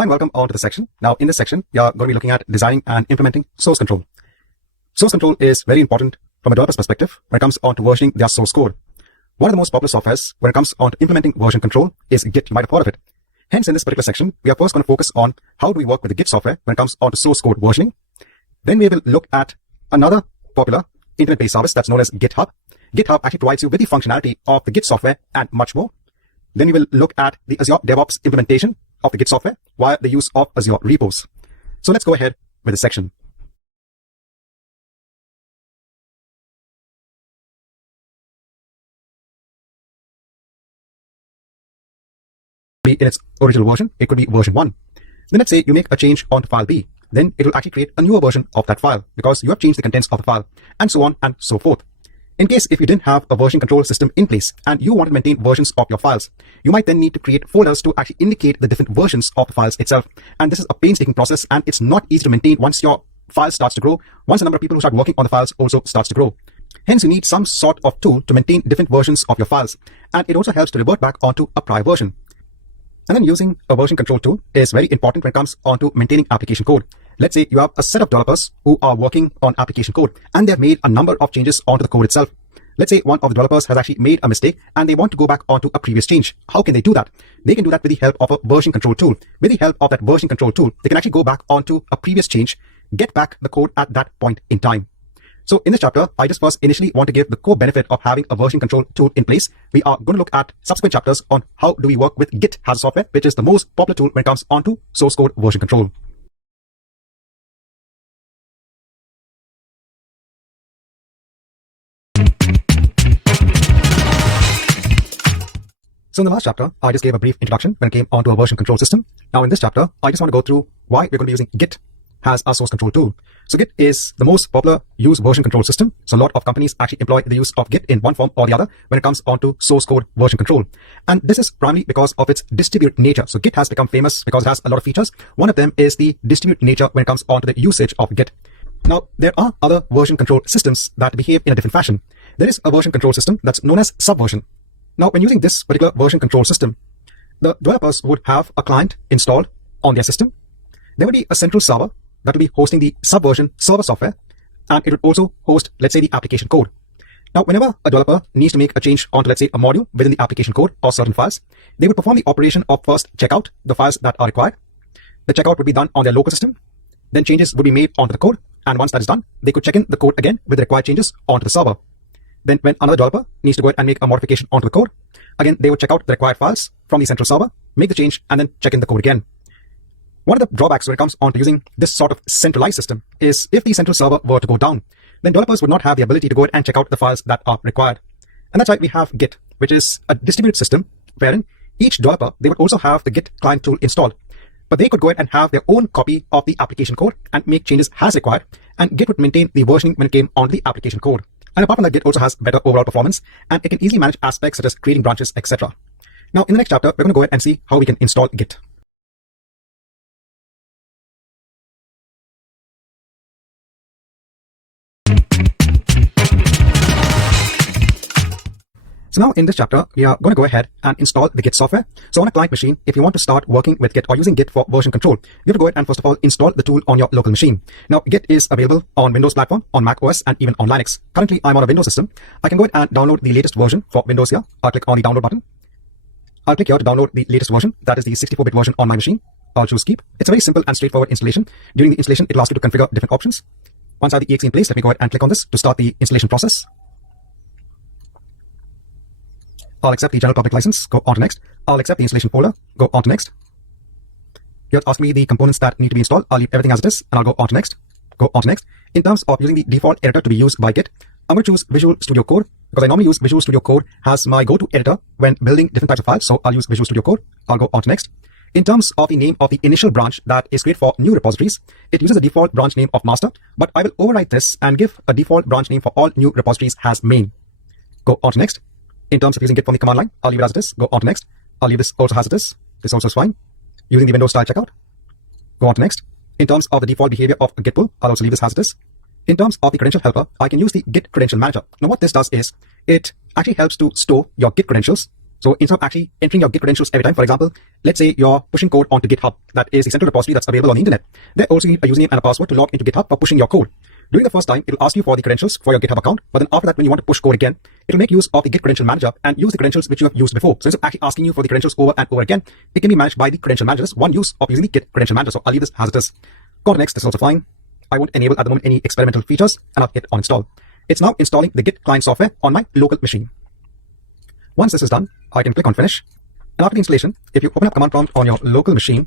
Hi and welcome on to the section. Now in this section, we are going to be looking at designing and implementing source control. Source control is very important from a developer's perspective when it comes on to versioning their source code. One of the most popular softwares when it comes on to implementing version control is Git. You might have heard of it. Hence, in this particular section, we are first going to focus on how do we work with the Git software when it comes on to source code versioning. Then we will look at another popular internet-based service that's known as GitHub. GitHub actually provides you with the functionality of the Git software and much more. Then we will look at the Azure DevOps implementation of the Git software via the use of Azure repos. So let's go ahead with this section. In its original version, it could be version 1. Then let's say you make a change on file B. Then it will actually create a newer version of that file because you have changed the contents of the file, and so on and so forth. In case if you didn't have a version control system in place and you want to maintain versions of your files, you might then need to create folders to actually indicate the different versions of the files itself. And this is a painstaking process, and it's not easy to maintain once your file starts to grow, once the number of people who start working on the files also starts to grow. Hence, you need some sort of tool to maintain different versions of your files, and it also helps to revert back onto a prior version. And then using a version control tool is very important when it comes onto maintaining application code. Let's say you have a set of developers who are working on application code and they've made a number of changes onto the code itself. Let's say one of the developers has actually made a mistake and they want to go back onto a previous change. How can they do that? They can do that with the help of a version control tool. With the help of that version control tool, they can actually go back onto a previous change, get back the code at that point in time. So in this chapter, I just first initially want to give the core benefit of having a version control tool in place. We are going to look at subsequent chapters on how do we work with Git as a software, which is the most popular tool when it comes onto source code version control. So in the last chapter, I just gave a brief introduction when it came onto a version control system. Now in this chapter, I just want to go through why we're going to be using Git as our source control tool. So Git is the most popular used version control system. So a lot of companies actually employ the use of Git in one form or the other when it comes onto source code version control. And this is primarily because of its distributed nature. So Git has become famous because it has a lot of features. One of them is the distributed nature when it comes onto the usage of Git. Now, there are other version control systems that behave in a different fashion. There is a version control system that's known as Subversion. Now, when using this particular version control system, the developers would have a client installed on their system. There would be a central server that will be hosting the Subversion server software, and it would also host, let's say, the application code. Now, whenever a developer needs to make a change onto, let's say, a module within the application code or certain files, they would perform the operation of first check out the files that are required. The checkout would be done on their local system. Then changes would be made onto the code, and once that is done, they could check in the code again with the required changes onto the server. Then when another developer needs to go ahead and make a modification onto the code, again, they would check out the required files from the central server, make the change, and then check in the code again. One of the drawbacks when it comes on to using this sort of centralized system is if the central server were to go down, then developers would not have the ability to go ahead and check out the files that are required. And that's why we have Git, which is a distributed system wherein each developer, they would also have the Git client tool installed. But they could go ahead and have their own copy of the application code and make changes as required, and Git would maintain the versioning when it came on the application code. And apart from that, Git also has better overall performance, and it can easily manage aspects such as creating branches, etc. Now, in the next chapter, we're going to go ahead and see how we can install Git. So now in this chapter, we are going to go ahead and install the Git software. So on a client machine, if you want to start working with Git or using Git for version control, you have to go ahead and first of all install the tool on your local machine. Now Git is available on Windows platform, on Mac OS, and even on Linux. Currently, I'm on a Windows system. I can go ahead and download the latest version for Windows here. I'll click on the download button. I'll click here to download the latest version. That is the 64-bit version on my machine. I'll choose keep. It's a very simple and straightforward installation. During the installation, it'll ask you to configure different options. Once I have the exe in place, let me go ahead and click on this to start the installation process. I'll accept the general public license, go on to next. I'll accept the installation folder, go on to next. You're asking me the components that need to be installed. I'll leave everything as it is, and I'll go on to next. Go on to next. In terms of using the default editor to be used by Git, I'm going to choose Visual Studio Code because I normally use Visual Studio Code as my go-to editor when building different types of files. So I'll use Visual Studio Code. I'll go on to next. In terms of the name of the initial branch that is created for new repositories, it uses a default branch name of master, but I will overwrite this and give a default branch name for all new repositories as main. Go on to next. In terms of using Git from the command line, I'll leave it as it is. Go on to next. I'll leave this also as it is. This also is fine. Using the Windows style checkout. Go on to next. In terms of the default behavior of a Git pull, I'll also leave this as it is. In terms of the credential helper, I can use the Git credential manager. Now what this does is, it actually helps to store your Git credentials So instead of actually entering your Git credentials every time, for example, let's say you're pushing code onto GitHub, that is the central repository that's available on the internet. There also you need a username and a password to log into GitHub for pushing your code. During the first time, it'll ask you for the credentials for your GitHub account, but then after that, when you want to push code again, it'll make use of the Git credential manager and use the credentials which you have used before. So instead of actually asking you for the credentials over and over again, it can be managed by the credential manager. That's one use of using the Git credential manager. So I'll leave this as it is. Go to next. This is also fine. I won't enable at the moment any experimental features, and I'll hit on install. It's now installing the Git client software on my local machine. Once this is done, I can click on finish. And after the installation, if you open up command prompt on your local machine,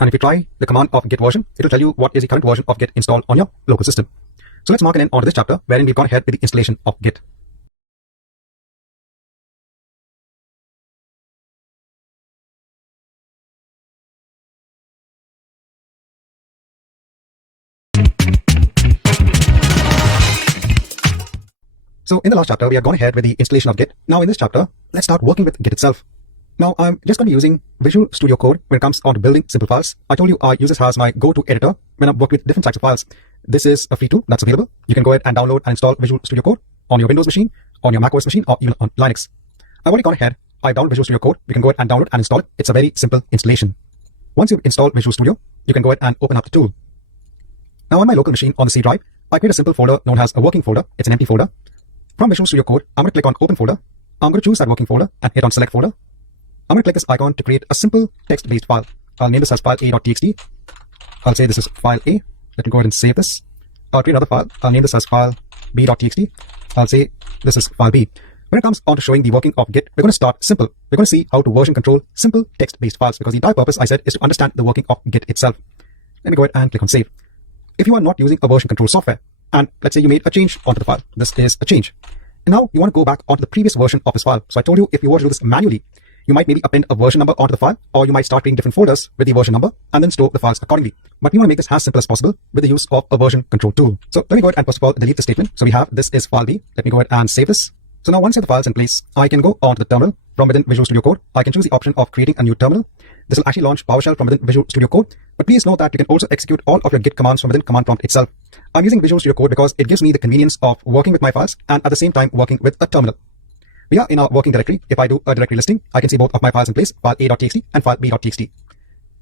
and if you try the command of git version, it will tell you what is the current version of Git installed on your local system. So let's mark an end onto this chapter, wherein we've gone ahead with the installation of Git. So in the last chapter, we have gone ahead with the installation of Git. Now in this chapter, let's start working with Git itself. Now I'm just going to be using Visual Studio Code when it comes on to building simple files. I told you I use this as my go-to editor when I'm working with different types of files. This is a free tool that's available. You can go ahead and download and install Visual Studio Code on your Windows machine, on your macOS machine, or even on Linux. I've already gone ahead. I've downloaded Visual Studio Code. You can go ahead and download and install it. It's a very simple installation. Once you've installed Visual Studio, you can go ahead and open up the tool. Now on my local machine on the C drive, I create a simple folder known as a working folder. It's an empty folder. From Visual Studio Code, I'm going to click on Open Folder. I'm going to choose that working folder and hit on Select Folder. I'm going to click this icon to create a simple text-based file. I'll name this as file a.txt. I'll say this is file A. Let me go ahead and save this. I'll create another file. I'll name this as file b.txt. I'll say this is file B. When it comes on to showing the working of Git, we're going to start simple. We're going to see how to version control simple text-based files, because the entire purpose, I said, is to understand the working of Git itself. Let me go ahead and click on Save. If you are not using a version control software, and let's say you made a change onto the file. This is a change. And now you want to go back onto the previous version of this file. So I told you if you were to do this manually, you might maybe append a version number onto the file, or you might start creating different folders with the version number and then store the files accordingly. But we want to make this as simple as possible with the use of a version control tool. So let me go ahead and first of all delete the statement. So we have this is file B. Let me go ahead and save this. So now once you have the files in place, I can go onto the terminal from within Visual Studio Code. I can choose the option of creating a new terminal. This will actually launch PowerShell from within Visual Studio Code. But please note that you can also execute all of your Git commands from within command prompt itself. I'm using Visual Studio Code because it gives me the convenience of working with my files and at the same time working with a terminal. We are in our working directory. If I do a directory listing, I can see both of my files in place, file a.txt and file b.txt.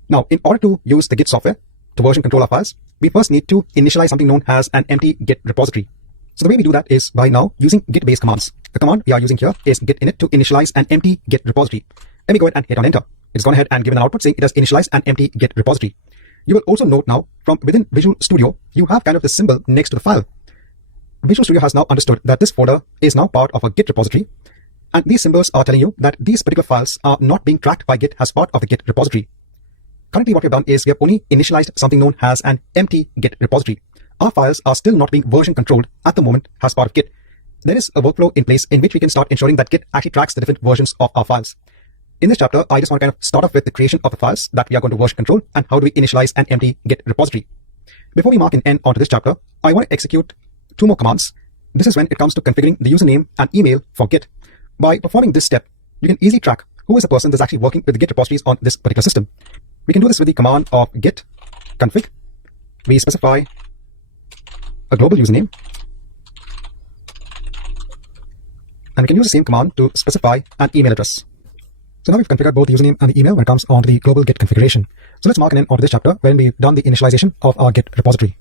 Now, in order to use the Git software to version control our files, we first need to initialize something known as an empty Git repository. So the way we do that is by now using Git-based commands. The command we are using here is git init to initialize an empty Git repository. Let me go ahead and hit on enter. It's gone ahead and given an output saying it has initialized an empty Git repository. You will also note now from within Visual Studio, you have kind of the symbol next to the file. Visual Studio has now understood that this folder is now part of a Git repository. And these symbols are telling you that these particular files are not being tracked by Git as part of the Git repository. Currently what we've done is we have only initialized something known as an empty Git repository. Our files are still not being version controlled at the moment as part of Git. There is a workflow in place in which we can start ensuring that Git actually tracks the different versions of our files. In this chapter, I just want to kind of start off with the creation of the files that we are going to version control and how do we initialize an empty Git repository. Before we mark an end onto this chapter, I want to execute two more commands. This is when it comes to configuring the username and email for Git. By performing this step, you can easily track who is the person that's actually working with the Git repositories on this particular system. We can do this with the command of git config. We specify a global username. And we can use the same command to specify an email address. So now we've configured both the username and the email when it comes on to the global Git configuration. So let's mark an end onto this chapter when we've done the initialization of our Git repository.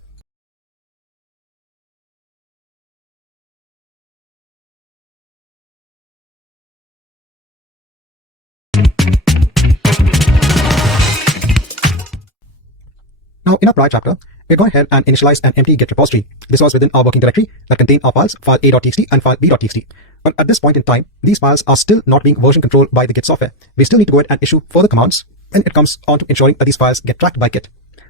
Now, in our prior chapter, we've gone ahead and initialized an empty Git repository. This was within our working directory that contained our files, file a.txt and file b.txt. But at this point in time, these files are still not being version controlled by the Git software. We still need to go ahead and issue further commands when it comes on to ensuring that these files get tracked by Git.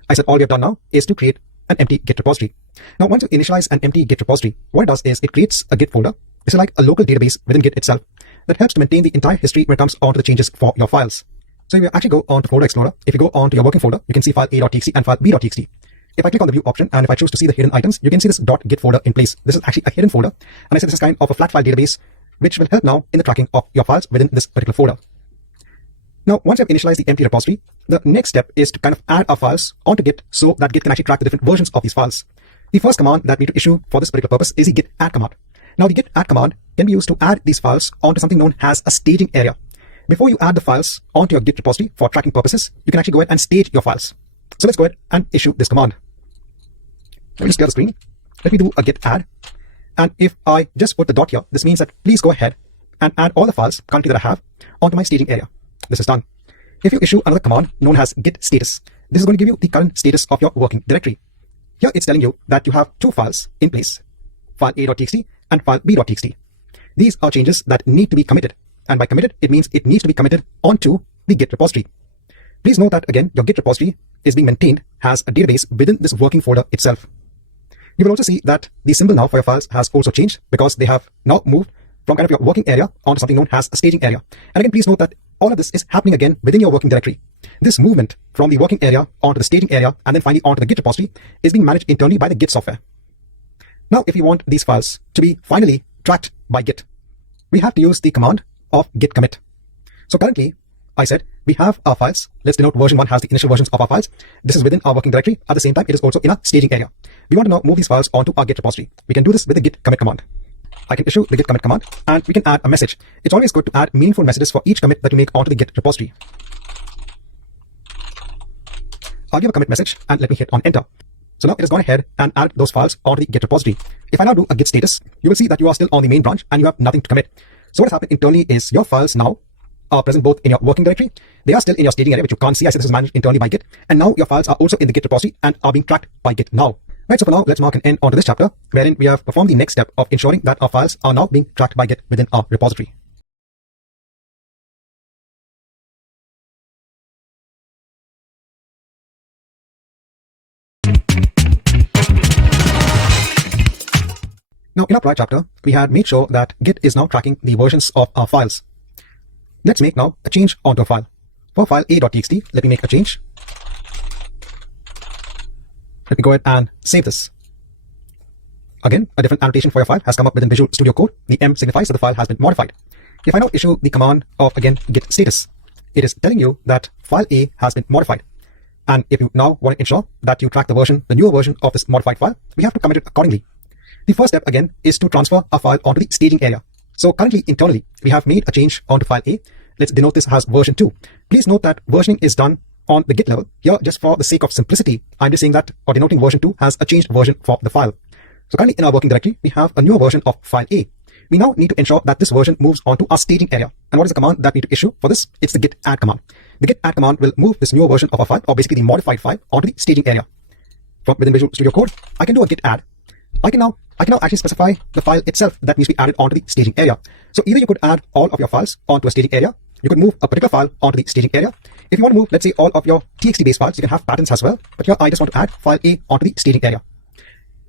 I said all we have done now is to create an empty Git repository. Now, once you initialize an empty Git repository, what it does is it creates a Git folder. This is like a local database within Git itself that helps to maintain the entire history when it comes on to the changes for your files. So if you actually go on to Folder Explorer, if you go on to your working folder, you can see file a.txt and file b.txt. If I click on the view option and if I choose to see the hidden items, you can see this .git folder in place. This is actually a hidden folder. And I said this is kind of a flat file database, which will help now in the tracking of your files within this particular folder. Now, once you have initialized the empty repository, the next step is to kind of add our files onto Git so that Git can actually track the different versions of these files. The first command that we need to issue for this particular purpose is the git add command. Now, the git add command can be used to add these files onto something known as a staging area. Before you add the files onto your Git repository for tracking purposes, you can actually go ahead and stage your files. So let's go ahead and issue this command. Let me just clear the screen. Let me do a git add. And if I just put the dot here, this means that please go ahead and add all the files currently that I have onto my staging area. This is done. If you issue another command known as git status, this is going to give you the current status of your working directory. Here it's telling you that you have two files in place, file a.txt and file b.txt. These are changes that need to be committed. And by committed, it means it needs to be committed onto the Git repository. Please note that again, your Git repository is being maintained as a database within this working folder itself. You will also see that the symbol now for your files has also changed because they have now moved from kind of your working area onto something known as a staging area. And again, please note that all of this is happening again within your working directory. This movement from the working area onto the staging area and then finally onto the Git repository is being managed internally by the Git software. Now, if you want these files to be finally tracked by Git, we have to use the command of git commit. So currently, I said we have our files. Let's denote version 1 has the initial versions of our files. This is within our working directory. At the same time, it is also in our staging area. We want to now move these files onto our Git repository. We can do this with the git commit command. I can issue the git commit command and we can add a message. It's always good to add meaningful messages for each commit that you make onto the Git repository. I'll give a commit message and let me hit on enter. So now it has gone ahead and added those files onto the Git repository. If I now do a git status, you will see that you are still on the main branch and you have nothing to commit. So what has happened internally is your files now are present both in your working directory. They are still in your staging area, which you can't see. I said this is managed internally by Git. And now your files are also in the Git repository and are being tracked by Git now. Right, so for now, let's mark an end onto this chapter, wherein we have performed the next step of ensuring that our files are now being tracked by Git within our repository. Now, in our prior chapter, we had made sure that Git is now tracking the versions of our files. Let's make now a change onto a file. For file a.txt, let me make a change. Let me go ahead and save this. Again, a different annotation for your file has come up within Visual Studio Code. The M signifies that the file has been modified. If I now issue the command of, again, git status, it is telling you that file A has been modified. And if you now want to ensure that you track the newer version of this modified file, we have to commit it accordingly. The first step, again, is to transfer a file onto the staging area. So currently, internally, we have made a change onto file A. Let's denote this as version 2. Please note that versioning is done on the Git level. Here, just for the sake of simplicity, I'm just saying that, or denoting version 2 has a changed version for the file. So currently, in our working directory, we have a newer version of file A. We now need to ensure that this version moves onto our staging area. And what is the command that we need to issue for this? It's the git add command. The git add command will move this newer version of our file, or basically the modified file, onto the staging area. From within Visual Studio Code, I can do a git add. I can now actually specify the file itself that needs to be added onto the staging area. So either you could add all of your files onto a staging area, you could move a particular file onto the staging area. If you want to move, let's say, all of your TXT based files, you can have patterns as well. But here I just want to add file A onto the staging area.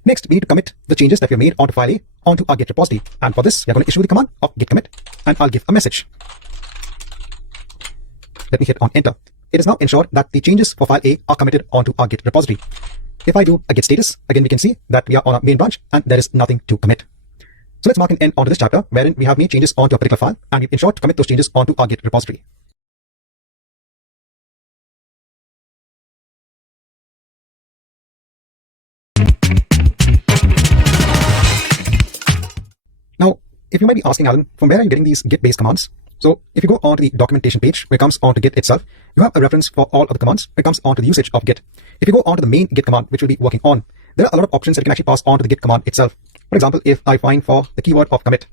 Next, we need to commit the changes that we have made onto file A onto our Git repository. And for this, we are going to issue the command of git commit, and I'll give a message. Let me hit on enter. It is now ensured that the changes for file A are committed onto our Git repository. If I do a git status, again, we can see that we are on our main branch and there is nothing to commit. So let's mark an end onto this chapter, wherein we have made changes onto a particular file and we've ensured to commit those changes onto our Git repository. Now, if you might be asking, Alan, from where are you getting these Git-based commands? So if you go onto the documentation page, when it comes onto Git itself, you have a reference for all of the commands when it comes onto the usage of Git. If you go onto the main Git command, which we'll be working on, there are a lot of options that you can actually pass on to the Git command itself. For example, if I find for the keyword of commit.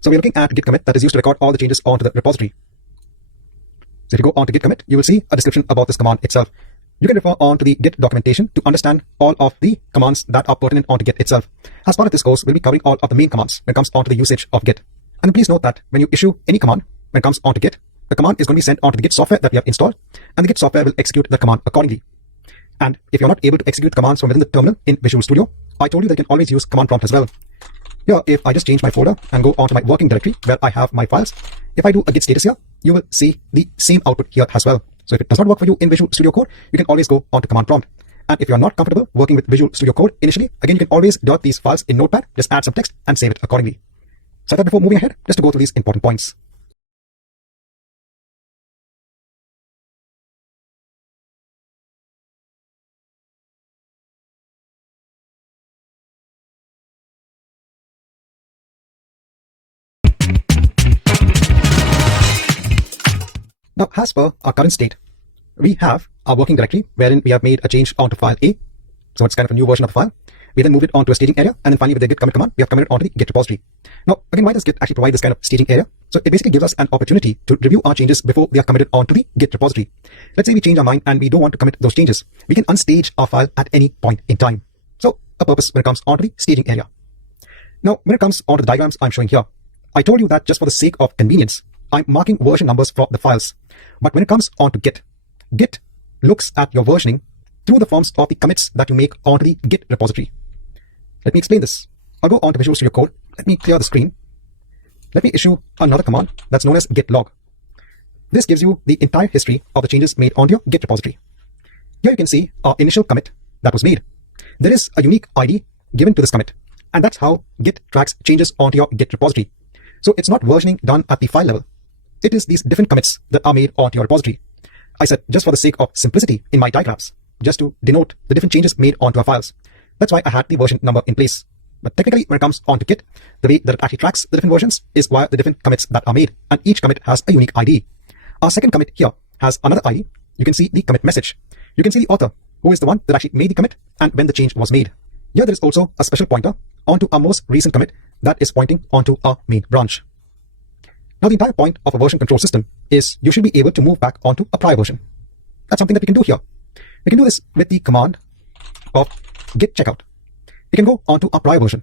So we're looking at git commit that is used to record all the changes onto the repository. So if you go onto git commit, you will see a description about this command itself. You can refer on to the Git documentation to understand all of the commands that are pertinent onto Git itself. As part of this course, we'll be covering all of the main commands when it comes onto the usage of Git. And please note that when you issue any command, when it comes onto Git, the command is going to be sent onto the Git software that we have installed, and the Git software will execute the command accordingly. And if you're not able to execute commands from within the terminal in Visual Studio, I told you that you can always use command prompt as well. Here, if I just change my folder and go onto my working directory where I have my files, if I do a git status here, you will see the same output here as well. So if it does not work for you in Visual Studio Code, you can always go onto command prompt. And if you're not comfortable working with Visual Studio Code initially, again, you can always dot these files in Notepad, just add some text and save it accordingly. So I thought before moving ahead, just to go through these important points. Now, as per our current state, we have our working directory wherein we have made a change onto file A. So it's kind of a new version of the file. We then move it onto a staging area, and then finally with the git commit command, we have committed onto the git repository. Now, again, why does git actually provide this kind of staging area? So it basically gives us an opportunity to review our changes before they are committed onto the git repository. Let's say we change our mind and we don't want to commit those changes. We can unstage our file at any point in time. So a purpose when it comes onto the staging area. Now, when it comes onto the diagrams I'm showing here, I told you that just for the sake of convenience, I'm marking version numbers for the files. But when it comes onto Git, Git looks at your versioning through the forms of the commits that you make onto the Git repository. Let me explain this. I'll go on to Visual Studio Code. Let me clear the screen. Let me issue another command that's known as git log. This gives you the entire history of the changes made on your Git repository. Here you can see our initial commit that was made. There is a unique ID given to this commit, and that's how Git tracks changes onto your Git repository. So it's not versioning done at the file level. It is these different commits that are made onto your repository. I said just for the sake of simplicity in my diagrams, just to denote the different changes made onto our files. That's why I had the version number in place. But technically, when it comes onto Git, the way that it actually tracks the different versions is via the different commits that are made, and each commit has a unique ID. Our second commit here has another ID. You can see the commit message. You can see the author, who is the one that actually made the commit and when the change was made. Here there is also a special pointer onto our most recent commit that is pointing onto our main branch. Now, the entire point of a version control system is you should be able to move back onto a prior version. That's something that we can do here. We can do this with the command of git checkout. We can go onto a prior version.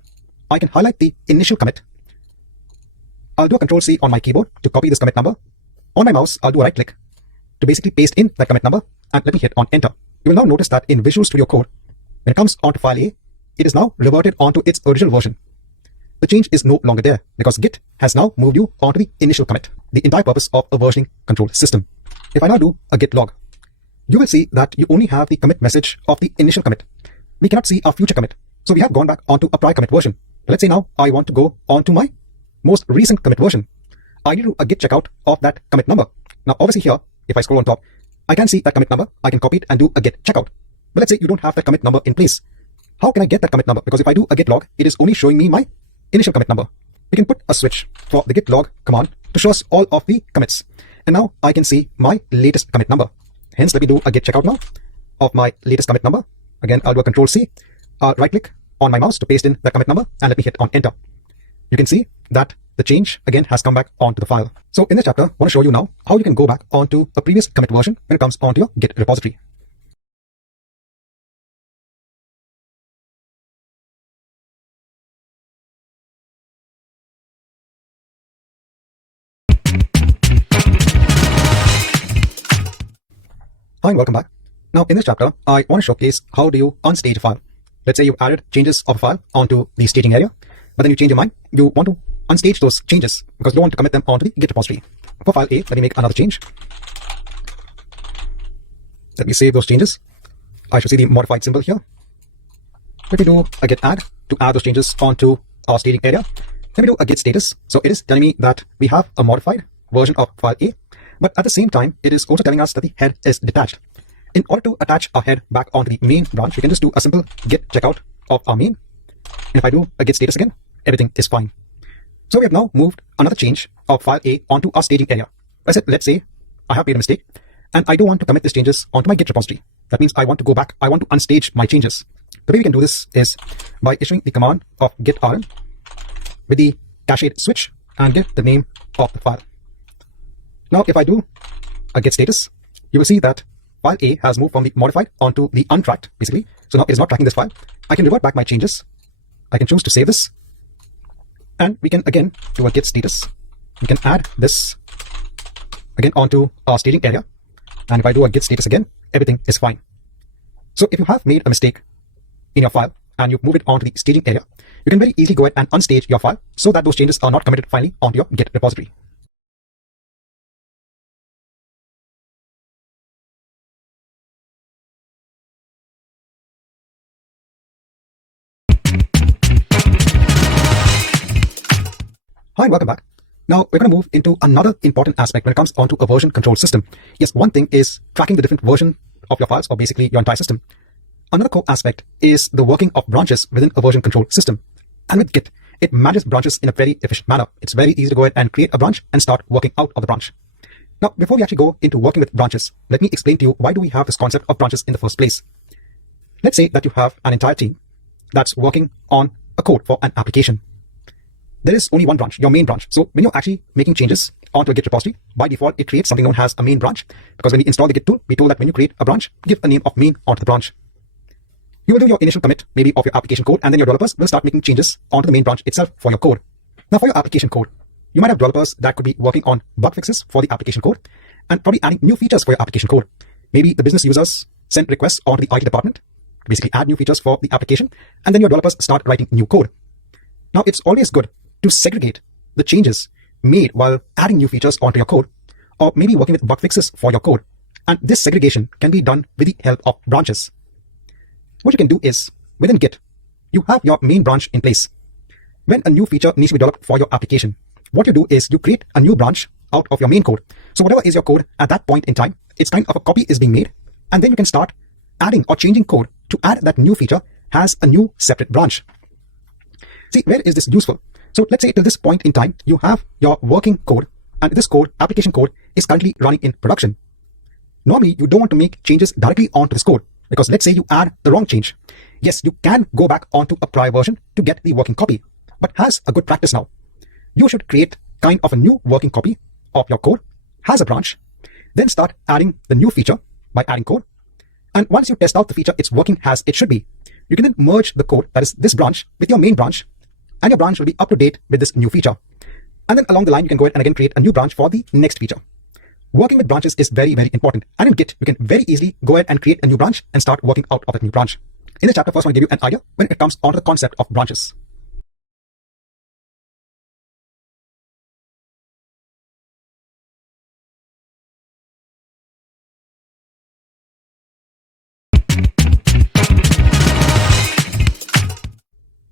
I can highlight the initial commit. I'll do a Control-C on my keyboard to copy this commit number. On my mouse, I'll do a right click to basically paste in that commit number, and let me hit on enter. You will now notice that in Visual Studio Code, when it comes onto file A, it is now reverted onto its original version. The change is no longer there because Git has now moved you onto the initial commit, the entire purpose of a versioning control system. If I now do a git log, you will see that you only have the commit message of the initial commit. We cannot see our future commit. So we have gone back onto a prior commit version. Let's say now I want to go onto my most recent commit version. I need to do a git checkout of that commit number. Now, obviously here, if I scroll on top, I can see that commit number. I can copy it and do a git checkout. But let's say you don't have that commit number in place. How can I get that commit number? Because if I do a git log, it is only showing me my initial commit number. We can put a switch for the git log command to show us all of the commits. And now I can see my latest commit number. Hence, let me do a git checkout now of my latest commit number. Again, I'll do a Control-C, right click on my mouse to paste in that commit number, and let me hit on enter. You can see that the change again has come back onto the file. So in this chapter, I want to show you now how you can go back onto a previous commit version when it comes onto your Git repository. Hi, welcome back. Now in this chapter, I want to showcase how do you unstage a file. Let's say you've added changes of a file onto the staging area, but then you change your mind. You want to unstage those changes because you don't want to commit them onto the Git repository. For file A, let me make another change. Let me save those changes. I should see the modified symbol here. Let me do a git add to add those changes onto our staging area. Let me do a git status. So it is telling me that we have a modified version of file A, but at the same time, it is also telling us that the head is detached. In order to attach our head back onto the main branch, we can just do a simple git checkout of our main. And if I do a git status again, everything is fine. So we have now moved another change of file A onto our staging area. I said, let's say I have made a mistake and I don't want to commit these changes onto my Git repository. That means I want to go back. I want to unstage my changes. The way we can do this is by issuing the command of git rn with the cached switch and get the name of the file. Now, if I do a git status, you will see that file A has moved from the modified onto the untracked, basically. So now it is not tracking this file. I can revert back my changes. I can choose to save this. And we can again do a git status. We can add this again onto our staging area. And if I do a git status again, everything is fine. So if you have made a mistake in your file and you move it onto the staging area, you can very easily go ahead and unstage your file so that those changes are not committed finally onto your Git repository. Hi, and welcome back. Now we're going to move into another important aspect when it comes onto a version control system. Yes, one thing is tracking the different version of your files or basically your entire system. Another core aspect is the working of branches within a version control system. And with Git, it manages branches in a very efficient manner. It's very easy to go ahead and create a branch and start working out of the branch. Now, before we actually go into working with branches, let me explain to you why do we have this concept of branches in the first place. Let's say that you have an entire team that's working on a code for an application. There is only one branch, your main branch. So when you're actually making changes onto a Git repository, by default, it creates something known as a main branch, because when we install the Git tool, we told that when you create a branch, give a name of main onto the branch. You will do your initial commit, maybe of your application code, and then your developers will start making changes onto the main branch itself for your code. Now, for your application code, you might have developers that could be working on bug fixes for the application code and probably adding new features for your application code. Maybe the business users send requests onto the IT department to basically add new features for the application, and then your developers start writing new code. Now, it's always good to segregate the changes made while adding new features onto your code, or maybe working with bug fixes for your code. And this segregation can be done with the help of branches. What you can do is, within Git, you have your main branch in place. When a new feature needs to be developed for your application, what you do is you create a new branch out of your main code. So whatever is your code at that point in time, it's kind of a copy is being made, and then you can start adding or changing code to add that new feature as a new separate branch. See, where is this useful? So let's say till this point in time, you have your working code, and this code, application code, is currently running in production. Normally, you don't want to make changes directly onto this code, because let's say you add the wrong change. Yes, you can go back onto a prior version to get the working copy, but as a good practice now, you should create kind of a new working copy of your code as a branch, then start adding the new feature by adding code. And once you test out the feature, it's working as it should be, you can then merge the code, that is this branch, with your main branch, and your branch will be up to date with this new feature. And then along the line, you can go ahead and again create a new branch for the next feature. Working with branches is very, very important. And in Git, you can very easily go ahead and create a new branch and start working out of that new branch. In this chapter, first I want to give you an idea when it comes onto the concept of branches.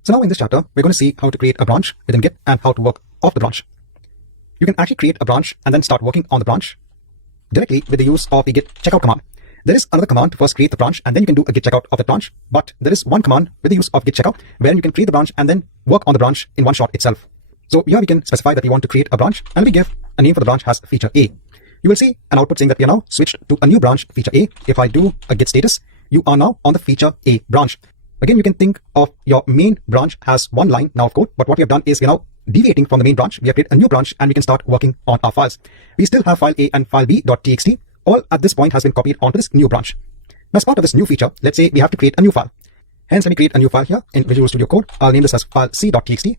So now in this chapter, we're going to see how to create a branch within Git and how to work off the branch. You can actually create a branch and then start working on the branch directly with the use of the git checkout command. There is another command to first create the branch, and then you can do a git checkout of the branch. But there is one command with the use of git checkout where you can create the branch and then work on the branch in one shot itself. So here we can specify that we want to create a branch, and we give a name for the branch as feature A. You will see an output saying that we are now switched to a new branch, feature A. If I do a git status, you are now on the feature A branch. Again, you can think of your main branch as one line now of code, but what we have done is we are now deviating from the main branch. We have created a new branch and we can start working on our files. We still have file A and file B.txt. All at this point has been copied onto this new branch. Now, as part of this new feature, let's say we have to create a new file. Hence, let me create a new file here in Visual Studio Code. I'll name this as file C.txt.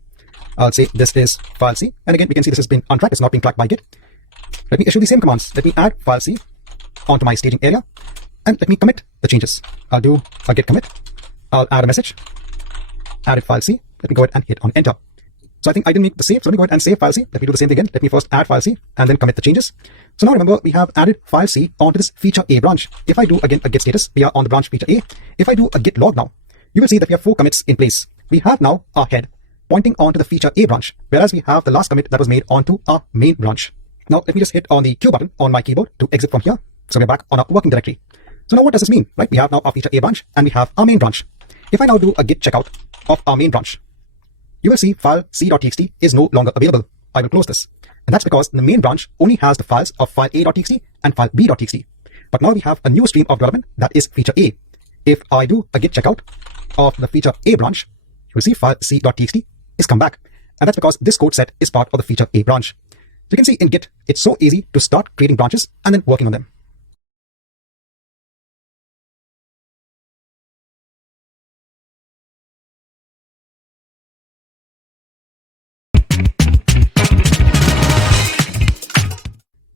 I'll say this is file C. And again, we can see this has been untracked. It's not being tracked by Git. Let me issue the same commands. Let me add file C onto my staging area and let me commit the changes. I'll do a git commit. I'll add a message, added file C. Let me go ahead and hit on enter. So I think I didn't make the save. So let me go ahead and save file C. Let me do the same thing again. Let me first add file C and then commit the changes. So now remember, we have added file C onto this feature A branch. If I do again a git status, we are on the branch feature A. If I do a git log now, you will see that we have 4 commits in place. We have now our head pointing onto the feature A branch, whereas we have the last commit that was made onto our main branch. Now let me just hit on the Q button on my keyboard to exit from here. So we're back on our working directory. So now what does this mean, right? We have now our feature A branch and we have our main branch. If I now do a git checkout of our main branch, you will see file C.txt is no longer available. I will close this. And that's because the main branch only has the files of file A.txt and file B.txt. But now we have a new stream of development that is feature A. If I do a git checkout of the feature A branch, you will see file C.txt is come back. And that's because this code set is part of the feature A branch. So you can see in Git, it's so easy to start creating branches and then working on them.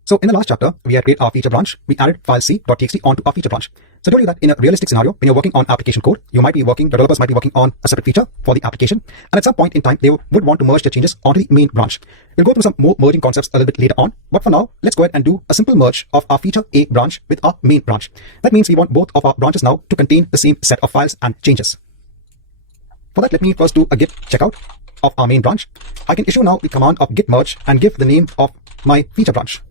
So in the last chapter, we had created our feature branch. We added file C.txt onto our feature branch. So I told you that in a realistic scenario, when you're working on application code, you might be working, developers might be working on a separate feature for the application. And at some point in time, they would want to merge the changes onto the main branch. We'll go through some more merging concepts a little bit later on. But for now, let's go ahead and do a simple merge of our feature A branch with our main branch. That means we want both of our branches now to contain the same set of files and changes. For that, let me first do a git checkout of our main branch. I can issue now the command of git merge and give the name of my feature branch.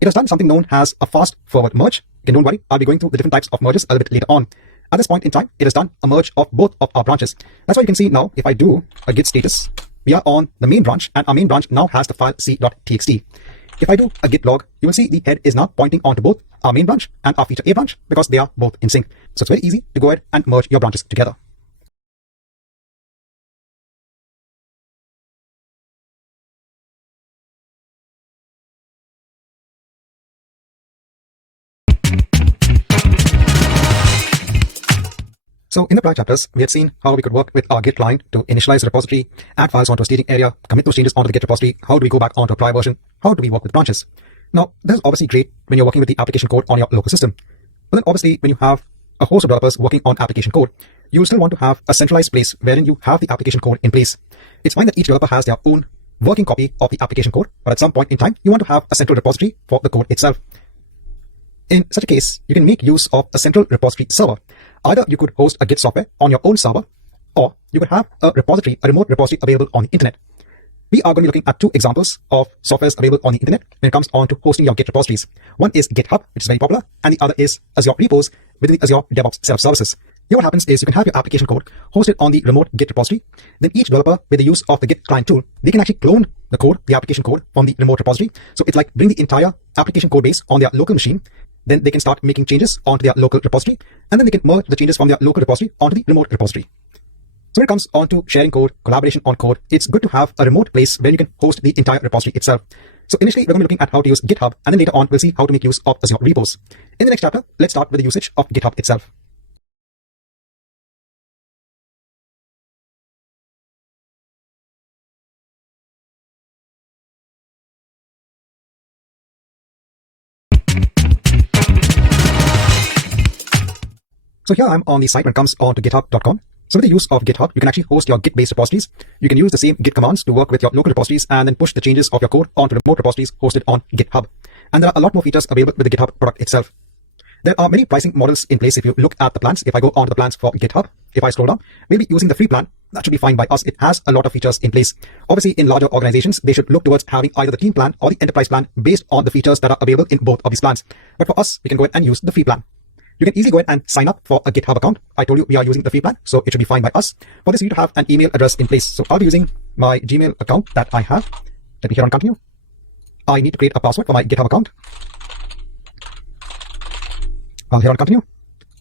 It has done something known as a fast forward merge. Okay, don't worry, I'll be going through the different types of merges a little bit later on. At this point in time, it has done a merge of both of our branches. That's why you can see now, if I do a git status, we are on the main branch and our main branch now has the file C.txt. If I do a git log, you will see the head is now pointing onto both our main branch and our feature A branch because they are both in sync. So it's very easy to go ahead and merge your branches together. So in the prior chapters, we had seen how we could work with our Git client to initialize the repository, add files onto a staging area, commit those changes onto the Git repository. How do we go back onto a prior version? How do we work with branches? Now, this is obviously great when you're working with the application code on your local system. But then obviously, when you have a host of developers working on application code, you will still want to have a centralized place wherein you have the application code in place. It's fine that each developer has their own working copy of the application code, but at some point in time, you want to have a central repository for the code itself. In such a case, you can make use of a central repository server. Either you could host a Git software on your own server, or you could have a repository, a remote repository available on the internet. We are going to be looking at two examples of softwares available on the internet when it comes on to hosting your Git repositories. One is GitHub, which is very popular, and the other is Azure Repos within the Azure DevOps set of services. Here what happens is you can have your application code hosted on the remote Git repository. Then each developer, with the use of the Git client tool, they can actually clone the code, the application code from the remote repository. So it's like bring the entire application code base on their local machine. Then they can start making changes onto their local repository, and then they can merge the changes from their local repository onto the remote repository. So when it comes on to sharing code, collaboration on code, it's good to have a remote place where you can host the entire repository itself. So initially, we're going to be looking at how to use GitHub, and then later on, we'll see how to make use of Azure Repos. In the next chapter, let's start with the usage of GitHub itself. So here I'm on the site when it comes on to github.com. So with the use of GitHub, you can actually host your Git-based repositories. You can use the same Git commands to work with your local repositories and then push the changes of your code onto remote repositories hosted on GitHub. And there are a lot more features available with the GitHub product itself. There are many pricing models in place if you look at the plans. If I go onto the plans for GitHub, if I scroll down, we'll be using the free plan. That should be fine by us. It has a lot of features in place. Obviously, in larger organizations, they should look towards having either the team plan or the enterprise plan based on the features that are available in both of these plans. But for us, we can go ahead and use the free plan. You can easily go ahead and sign up for a GitHub account. I told you we are using the free plan, so it should be fine by us. For this, you need to have an email address in place. So I'll be using my Gmail account that I have. Let me hit on continue. I need to create a password for my GitHub account. I'll hit on continue.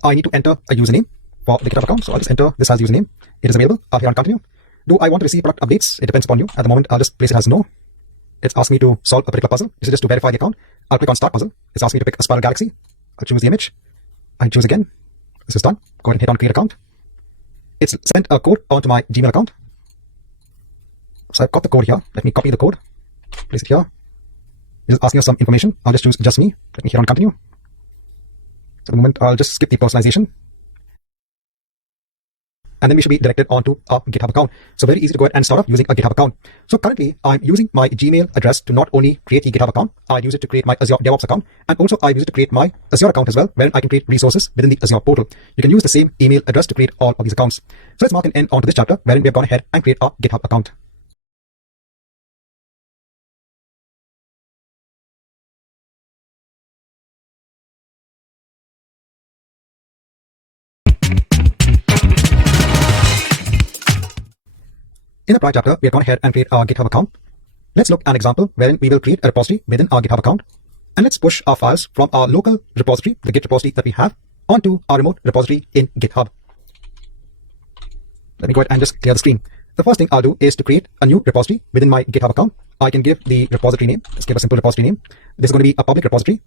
I need to enter a username for the GitHub account. So I'll just enter this as username. It is available. I'll hit on continue. Do I want to receive product updates? It depends upon you. At the moment, I'll just place it as no. It's asking me to solve a particular puzzle. This is just to verify the account. I'll click on start puzzle. It's asking me to pick a spiral galaxy. I'll choose the image. I choose again. This is done. Go ahead and hit on create account. It's sent a code onto my Gmail account. So I've got the code here. Let me copy the code. Place it here. It's asking us some information. I'll just choose just me. Let me hit on continue. So the moment I'll just skip the personalization. And then we should be directed onto our GitHub account. So very easy to go ahead and start off using a GitHub account. So currently I'm using my Gmail address to not only create the GitHub account, I use it to create my Azure DevOps account, and also I use it to create my Azure account as well, where I can create resources within the Azure portal. You can use the same email address to create all of these accounts. So let's mark an end onto this chapter, wherein we have gone ahead and create our GitHub account. In the prior chapter, we have gone ahead and create our GitHub account. Let's look at an example wherein we will create a repository within our GitHub account. And let's push our files from our local repository, the Git repository that we have, onto our remote repository in GitHub. Let me go ahead and just clear the screen. The first thing I'll do is to create a new repository within my GitHub account. I can give the repository name. Let's give a simple repository name. This is going to be a public repository.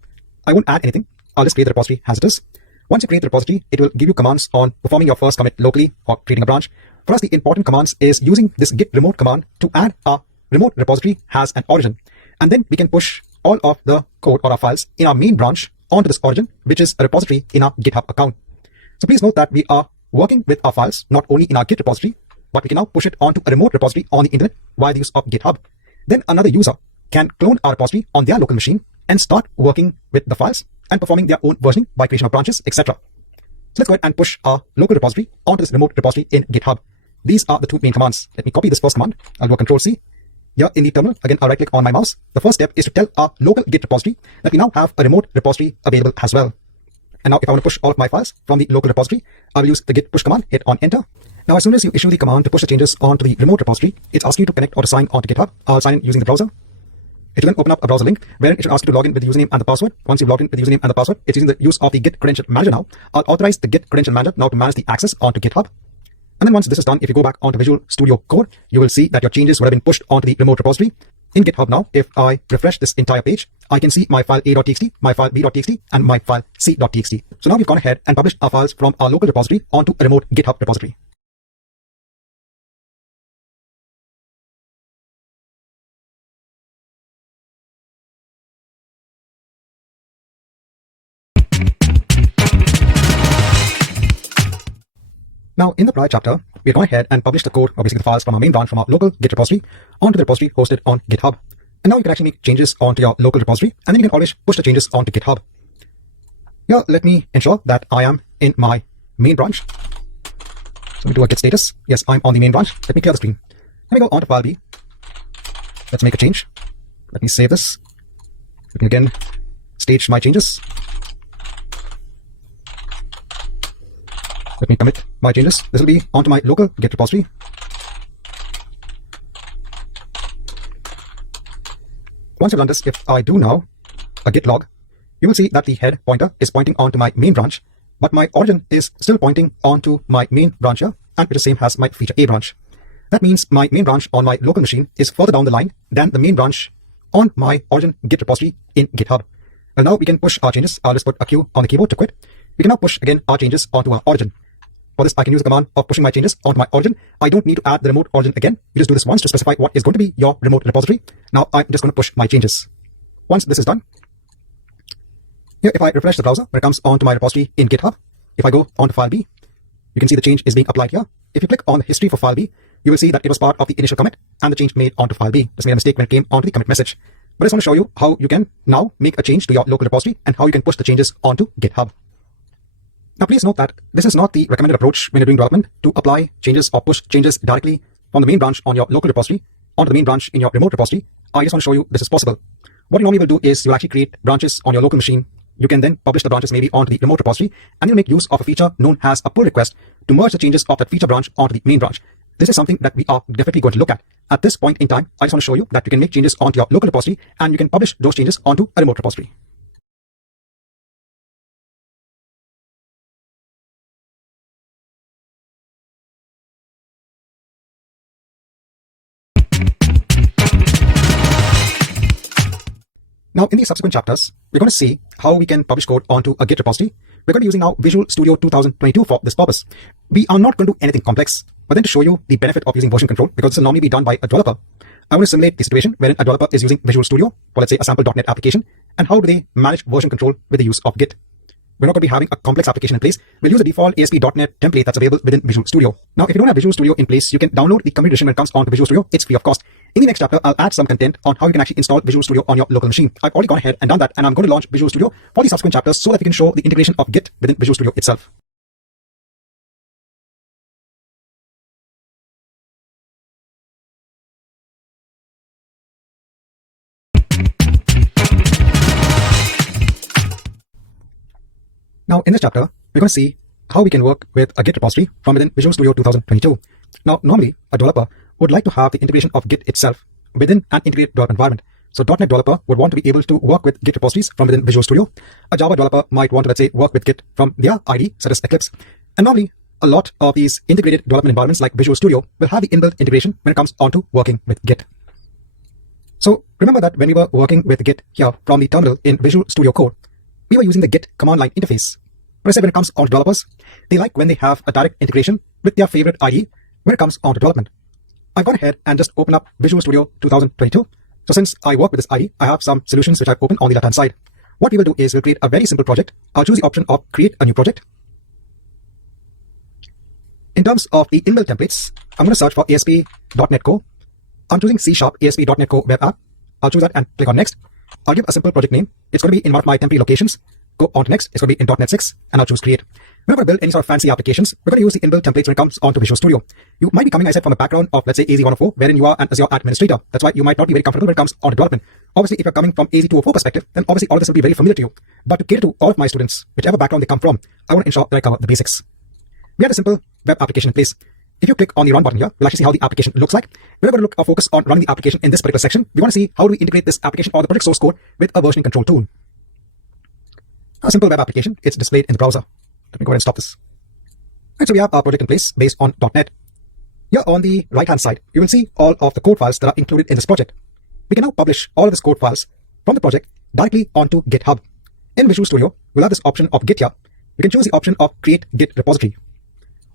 I won't add anything. I'll just create the repository as it is. Once you create the repository, it will give you commands on performing your first commit locally or creating a branch. For us, the important commands is using this git remote command to add our remote repository as an origin. And then we can push all of the code or our files in our main branch onto this origin, which is a repository in our GitHub account. So please note that we are working with our files not only in our Git repository, but we can now push it onto a remote repository on the internet via the use of GitHub. Then another user can clone our repository on their local machine and start working with the files and performing their own versioning by creation of branches, etc. So let's go ahead and push our local repository onto this remote repository in GitHub. These are the two main commands. Let me copy this first command. I'll do a Control-C. Here in the terminal, again, I'll right-click on my mouse. The first step is to tell our local Git repository that we now have a remote repository available as well. And now if I want to push all of my files from the local repository, I will use the git push command, hit on enter. Now as soon as you issue the command to push the changes onto the remote repository, it's asking you to connect or to sign onto GitHub. I'll sign in using the browser. it will then open up a browser link where it should ask you to log in with the username and the password. Once you've logged in with the username and the password, it's using the use of the Git Credential Manager now. I'll authorize the Git Credential Manager now to manage the access onto GitHub. And then once this is done, if you go back onto Visual Studio Code, you will see that your changes would have been pushed onto the remote repository. In GitHub now, if I refresh this entire page, I can see my file a.txt, my file b.txt, and my file c.txt. So now we've gone ahead and published our files from our local repository onto a remote GitHub repository. Now, in the prior chapter, we've gone ahead and published the code, or basically the files from our main branch from our local Git repository onto the repository hosted on GitHub. And now you can actually make changes onto your local repository, and then you can always push the changes onto GitHub. Here, let me ensure that I am in my main branch. So let me do a git status. Yes, I'm on the main branch. Let me clear the screen. Let me go onto file B. Let's make a change. Let me save this. Let me again stage my changes. Let me commit my changes. This will be onto my local Git repository. Once you've done this, if I do now a git log, you will see that the head pointer is pointing onto my main branch, but my origin is still pointing onto my main branch here, and it is the same as my feature A branch. That means my main branch on my local machine is further down the line than the main branch on my origin Git repository in GitHub. Well, now we can push our changes. I'll just put a Q on the keyboard to quit. We can now push again our changes onto our origin. For this, I can use the command of pushing my changes onto my origin. I don't need to add the remote origin again. You just do this once to specify what is going to be your remote repository. Now I'm just going to push my changes. Once this is done, here if I refresh the browser when it comes onto my repository in GitHub, if I go onto file B, you can see the change is being applied here. If you click on the history for file B, you will see that it was part of the initial commit and the change made onto file B. Just made a mistake when it came onto the commit message. But I just want to show you how you can now make a change to your local repository and how you can push the changes onto GitHub. Now, please note that this is not the recommended approach when you're doing development to apply changes or push changes directly from the main branch on your local repository onto the main branch in your remote repository. I just want to show you this is possible. What you normally will do is you'll actually create branches on your local machine. You can then publish the branches maybe onto the remote repository, and you'll make use of a feature known as a pull request to merge the changes of that feature branch onto the main branch. This is something that we are definitely going to look at. At this point in time, I just want to show you that you can make changes onto your local repository and you can publish those changes onto a remote repository. Now, in the subsequent chapters, we're going to see how we can publish code onto a Git repository. We're going to be using now Visual Studio 2022 for this purpose. We are not going to do anything complex, but then to show you the benefit of using version control, because this will normally be done by a developer, I want to simulate the situation wherein a developer is using Visual Studio for, let's say, a sample.NET application, and how do they manage version control with the use of Git. We're not going to be having a complex application in place. We'll use the default ASP.NET template that's available within Visual Studio. Now, if you don't have Visual Studio in place, you can download the community edition when it comes onto Visual Studio. It's free of cost. In the next chapter, I'll add some content on how you can actually install Visual Studio on your local machine. I've already gone ahead and done that, and I'm going to launch Visual Studio for the subsequent chapters so that we can show the integration of Git within Visual Studio itself. Now, in this chapter, we're going to see how we can work with a Git repository from within Visual Studio 2022. Now, normally, a developer would like to have the integration of Git itself within an integrated development environment. So .NET developer would want to be able to work with Git repositories from within Visual Studio. A Java developer might want to, let's say, work with Git from their IDE, such as Eclipse. And normally, a lot of these integrated development environments like Visual Studio will have the inbuilt integration when it comes onto working with Git. So remember that when we were working with Git here from the terminal in Visual Studio Code, we were using the Git command line interface. But I said when it comes on developers, they like when they have a direct integration with their favorite IDE when it comes on development. I've gone ahead and just opened up Visual Studio 2022. So since I work with this IDE, I have some solutions which I've opened on the left-hand side. What we will do is we'll create a very simple project. I'll choose the option of create a new project. In terms of the inbuilt templates, I'm going to search for ASP.NET Core. I'm choosing C# ASP.NET Core Web App. I'll choose that and click on Next. I'll give a simple project name. It's going to be in one of my temporary locations. Go on to Next. It's going to be in .NET 6, and I'll choose Create. We're not going to build any sort of fancy applications. We're going to use the inbuilt templates when it comes onto Visual Studio. You might be coming, I said, from a background of, let's say, AZ-104, wherein you are an Azure administrator. That's why you might not be very comfortable when it comes on development. Obviously, if you're coming from AZ-204 perspective, then obviously all of this will be very familiar to you. But to cater to all of my students, whichever background they come from, I want to ensure that I cover the basics. We had a simple web application in place. if you click on the run button here, we'll actually see how the application looks like. We're going to look or focus on running the application in this particular section. We want to see how do we integrate this application or the project source code with a versioning control tool. A simple web application, it's displayed in the browser. Let me go ahead and stop this. Right, so we have our project in place based on .NET. Here on the right-hand side, you will see all of the code files that are included in this project. We can now publish all of these code files from the project directly onto GitHub. In Visual Studio, we'll have this option of Git here. You can choose the option of Create Git Repository.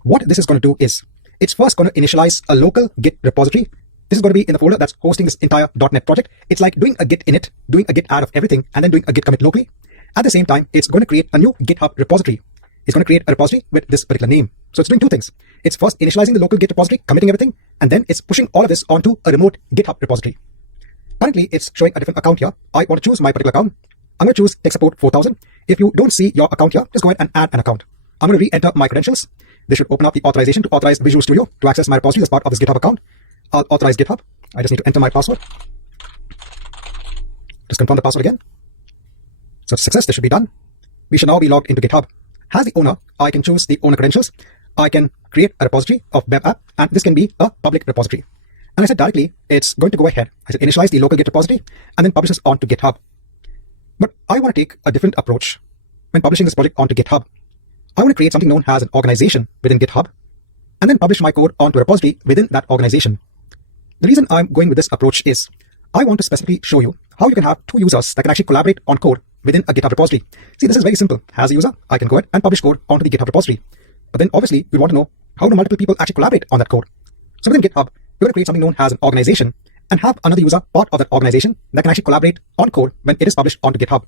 What this is going to do is, it's first going to initialize a local Git repository. This is going to be in the folder that's hosting this entire .NET project. It's like doing a Git init, doing a Git add of everything, and then doing a Git commit locally. At the same time, it's going to create a new GitHub repository. It's going to create a repository with this particular name. So it's doing two things. It's first initializing the local Git repository, committing everything, and then it's pushing all of this onto a remote GitHub repository. Currently, it's showing a different account here. I want to choose my particular account. I'm going to choose Tech Support 4000. If you don't see your account here, just go ahead and add an account. I'm going to re-enter my credentials. This should open up the authorization to authorize Visual Studio to access my repository as part of this GitHub account. I'll authorize GitHub. I just need to enter my password. Just confirm the password again. So success, this should be done. We should now be logged into GitHub. As the owner, I can choose the owner credentials. I can create a repository of web app, and this can be a public repository. And I said directly, it's going to go ahead. I said initialize the local Git repository and then publish this onto GitHub. But I want to take a different approach when publishing this project onto GitHub. I want to create something known as an organization within GitHub and then publish my code onto a repository within that organization. The reason I'm going with this approach is I want to specifically show you how you can have two users that can actually collaborate on code within a GitHub repository. See, this is very simple. As a user, I can go ahead and publish code onto the GitHub repository. But then obviously we want to know how do multiple people actually collaborate on that code. So within GitHub, we're going to create something known as an organization and have another user part of that organization that can actually collaborate on code when it is published onto GitHub.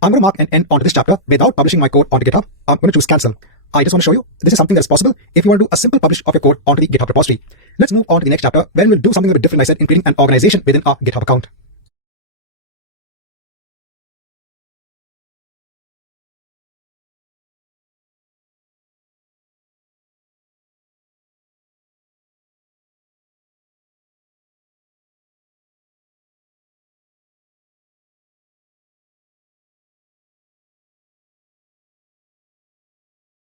I'm going to mark an end onto this chapter without publishing my code onto GitHub. I'm going to choose cancel. I just want to show you this is something that's possible if you want to do a simple publish of your code onto the GitHub repository. Let's move on to the next chapter where we'll do something a bit different, I said, in creating an organization within our GitHub account.